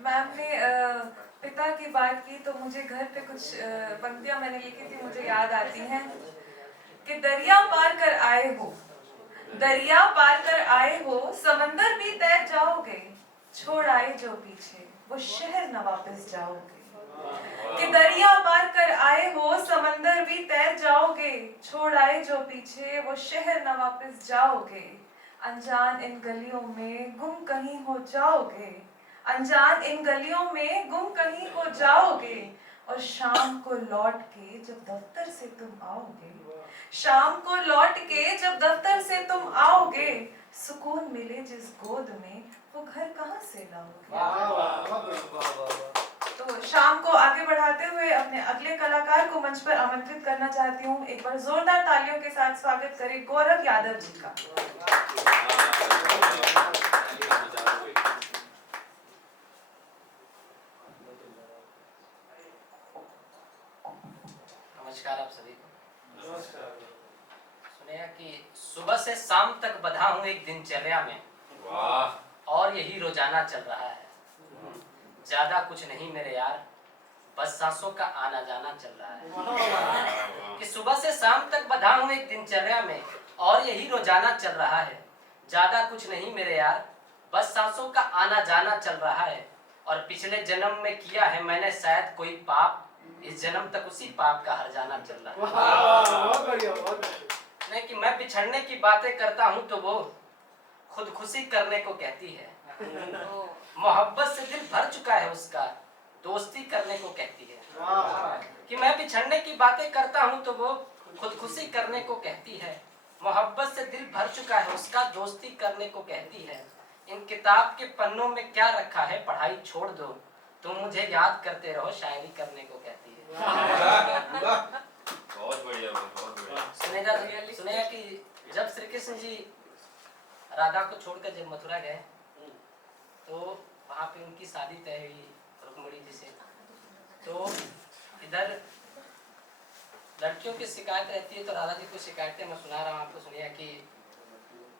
Ma'am ने पिता की बात की तो मुझे घर पे कुछ पंक्तियां मैंने लिखी थी, मुझे याद आती हैं कि दरिया पार कर आए हो, दरिया पार कर आए हो, समंदर भी तैर जाओगे, छोड़ आए जो पीछे वो शहर न वापस जाओगे। कि दरिया पार कर आए हो, समंदर भी तैर जाओगे, छोड़ आए जो पीछे वो शहर न वापस जाओगे। अनजान इन गलियों में गुम कहीं हो जाओगे, अनजान इन गलियों में गुम कहीं हो जाओगे। और शाम को लौट के जब दफ्तर से तुम आओगे, शाम को लौट के जब दफ्तर से तुम आओगे, सुकून मिले जिस गोद में वो घर कहाँ से लाओगे। तो शाम को आगे बढ़ाते हुए अपने अगले कलाकार को मंच पर आमंत्रित करना चाहती हूँ। एक बार जोरदार तालियों के साथ स्वागत करें गौरव यादव जी का। नमस्कार आप सभी को। सुनिए कि सुबह से शाम तक बधा हूँ एक दिनचर्या में, और यही रोजाना चल रहा है। ज्यादा कुछ नहीं मेरे यार, बस सांसों का आना जाना चल रहा है। कि सुबह से शाम तक बधा हूँ एक दिनचर्या में, और यही रोजाना चल रहा है। ज्यादा कुछ नहीं मेरे यार, बस सांसों का आना जाना चल रहा है। और पिछले जन्म में किया है मैंने शायद कोई पाप, इस जन्म तक उसी पाप का हर जाना चल रहा है। नहीं कि मैं बिछड़ने की बातें करता हूँ तो वो खुदकुशी करने को कहती है। मोहब्बत से दिल भर चुका है उसका, दोस्ती करने को कहती है। कि मैं बिछड़ने की बातें करता हूँ तो वो खुदकुशी करने को कहती है। मोहब्बत से दिल भर चुका है उसका, दोस्ती करने को कहती है। इन किताब के पन्नों में क्या रखा है, पढ़ाई छोड़ दो, तुम मुझे याद करते रहो, शायरी करने को कहती है। बहुत बढ़िया, बहुत बढ़िया। सुनेगा कि जब श्री कृष्ण जी राधा को छोड़कर जब मथुरा गए तो वहाँ पे उनकी शादी तय हुई रुक्मिणी जी से। तो इधर लड़कियों की शिकायत रहती है, तो राधा जी को शिकायतें मैं सुना रहा हूँ आपको। सुनिए कि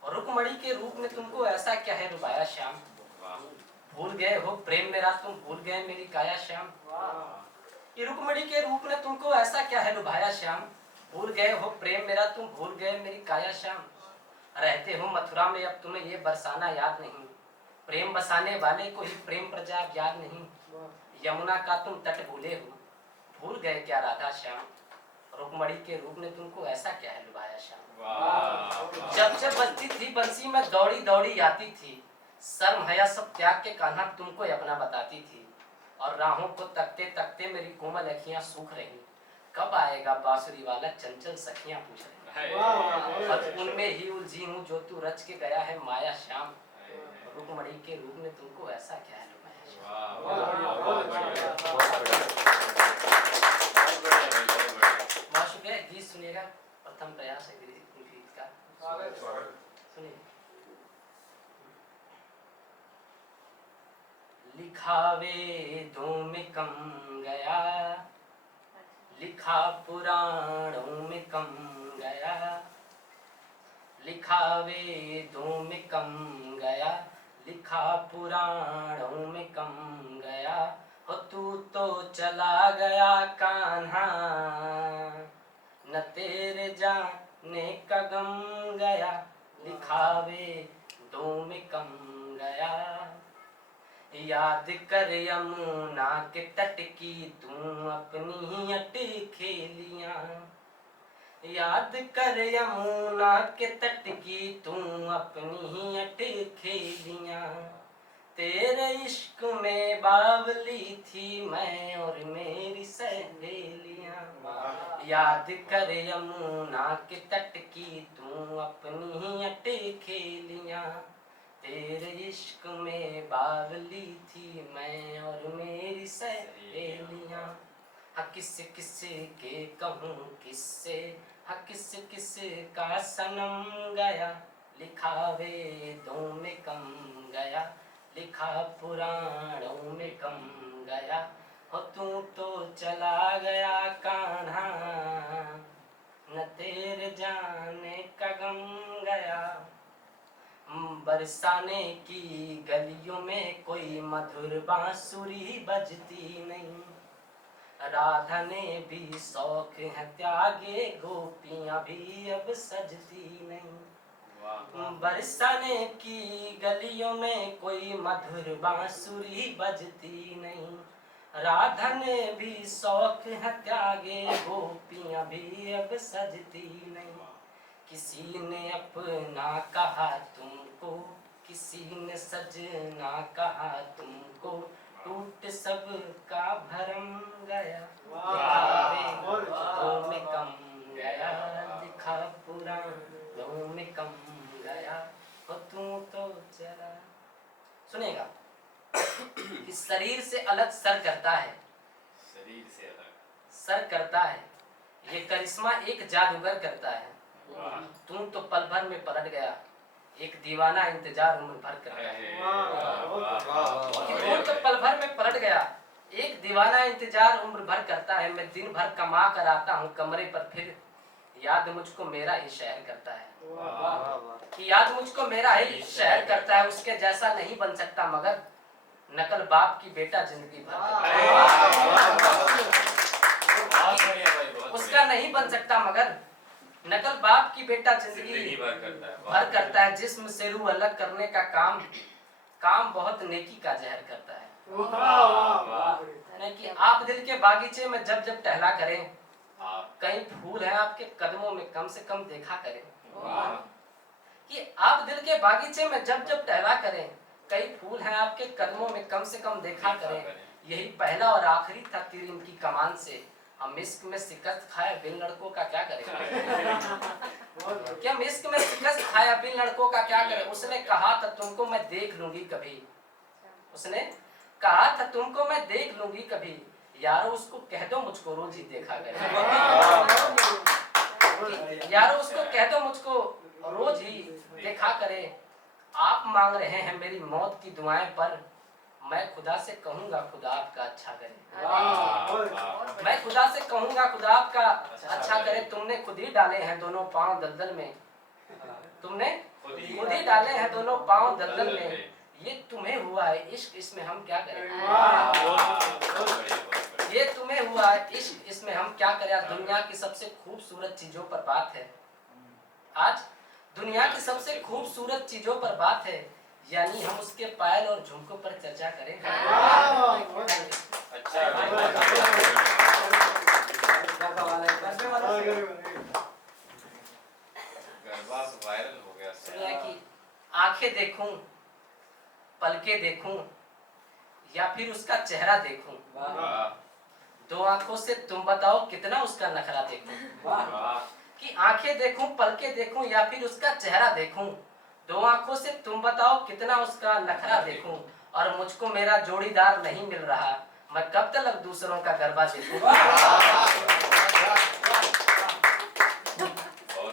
रुक्मिणी के रूप में तुमको ऐसा क्या है रुबाया श्याम, भूल गए हो प्रेम मेरा तुम, भूल गए मेरी काया श्याम। ये रुक्मिणी के रूप में तुमको ऐसा क्या है लुभाया श्याम, भूल गए हो प्रेम मेरा तुम, भूल गए मेरी काया श्याम। रहते हो मथुरा में अब तुम्हें ये बरसाना याद नहीं, प्रेम बसाने वाले को ही प्रेम प्रजा याद नहीं। यमुना का तुम तट भूले हो, भूल गए क्या राधा श्याम, रुक्मिणी के रूप में तुमको ऐसा क्या है लुभाया श्याम। जब जब बजती थी बंसी में दौड़ी दौड़ी आती थी, शर्म हया सब त्याग के कान्हा तुमको अपना बताती थी। और राहों को तकते तकते मेरी कोमल अखियां सूख रही, कब आएगा बांसुरी वाला चंचल सखियां पूछ रही। और उनमें ही उलझी हूँ जो तू रच के गया है माया श्याम, रुक्मिणी के रूप में तुमको ऐसा क्या है लुभाया श्याम। बहुत शुक्रिया। गीत सुनिएगा, प्रथम प्रयास है गीत का, सुनिए। लिखा वेदों में कम गया, लिखा पुराणों में कम गया, लिखा वेदों में कम गया, लिखा पुराणों में कम गया। हो तू तो चला गया कान्हा, न तेरे जाने का गम गया, लिखा वेदों में कम गया। याद कर यमुना के तट की तू अपनी अटखेलियां, याद कर यमुना के तट की तू अपनी अटखेलियां। तेरे इश्क में बावली थी मैं और मेरी सहेलियां, याद कर यमुना के तट की तू अपनी अटखेलियां। तेरे इश्क में बावली थी मैं और मेरी सहेलियां। हाँ किस किस के कहूँ किससे, हाँ किस किस का सनम गया, लिखा वेदों में कम गया, लिखा पुराणों में कम गया। हो तू तो चला गया कान्हा, न तेरे जाने का गम गया। बरसाने की गलियों में कोई मधुर बांसुरी बजती नहीं, राधा ने भी शौक है त्यागे, गोपियां भी अब सजती नहीं। बरसाने की गलियों में कोई मधुर बांसुरी बजती नहीं, राधा ने भी शौक है त्यागे, गोपियां भी अब सजती नहीं। किसी ने अपना कहा तुमको, किसी ने सजना कहा तुमको, टूट सब का भरम गया, दिखावे में कम गया, दिखा पुराणों में कम गया, हो तू तो चला। सुनेगा कि शरीर से अलग सर करता है, शरीर से अलग सर करता है, ये करिश्मा एक जादूगर करता है। तुम तो पल भर में पलट गया, एक दीवाना इंतजार उम्र भर करता है। तुम तो पल भर में पलट गया, एक दीवाना इंतजार उम्र भर करता है। मैं दिन भर कमा कर आता हूँ कमरे पर, फिर याद मुझको मेरा ही शहर करता है। कि याद मुझको मेरा ही शहर करता है, उसके जैसा नहीं बन सकता मगर नकल बाप की बेटा जिंदगी भर उसका नहीं बन सकता मगर नकल बाप की बेटा जिंदगी भर करता है। जिस्म से रूह अलग करने का काम बहुत नेकी का जहर करता है। कि आप दिल के बागीचे में जब जब टहला करें, कई फूल हैं आपके कदमों में कम से कम देखा करें। कि आप दिल के बागीचे में जब जब टहला करें, कई फूल हैं आपके कदमों में कम से कम देखा करें। यही पहला और आखिरी था तीर इनकी कमान से, हम इश्क में शिकस्त खाए बिन लड़कों का क्या करें। क्या हम इश्क में शिकस्त खाया बिन लड़कों का क्या करें। उसने कहा था तुमको मैं देख लूंगी कभी, उसने कहा था तुमको मैं देख लूंगी कभी, यारो उसको कह दो मुझको रोज ही देखा करे। यारो उसको कह दो मुझको रोज ही देखा करे। आप मांग रहे हैं मेरी मौत की दुआएं, पर मैं खुदा से कहूंगा खुदा आपका अच्छा करे। मैं खुदा से कहूंगा खुदा आपका अच्छा करे। तुमने खुद ही डाले हैं दोनों पांव दलदल में, तुमने खुद ही डाले हैं दोनों पांव दलदल में। ये तुम्हें हुआ है इश्क, इसमें हम क्या करें। ये तुम्हें हुआ है इश्क, इसमें हम क्या करें। आज दुनिया की सबसे खूबसूरत चीजों पर बात है, आज दुनिया की सबसे खूबसूरत चीजों पर बात है, यानी हम उसके पायल और झुमकों पर चर्चा करें। वायरल हो गया। सुनिए कि आंखें देखूं, पलकें देखूं या फिर उसका चेहरा देखूं, दो आंखों से तुम बताओ कितना उसका नखरा देखूं। कि आंखें देखूं, पलकें देखूं या फिर उसका चेहरा देखूं, दो आंखों से तुम बताओ कितना उसका नखरा देखूं। और मुझको मेरा जोड़ीदार नहीं मिल रहा, मैं कब तक दूसरों का गरबा देखूं।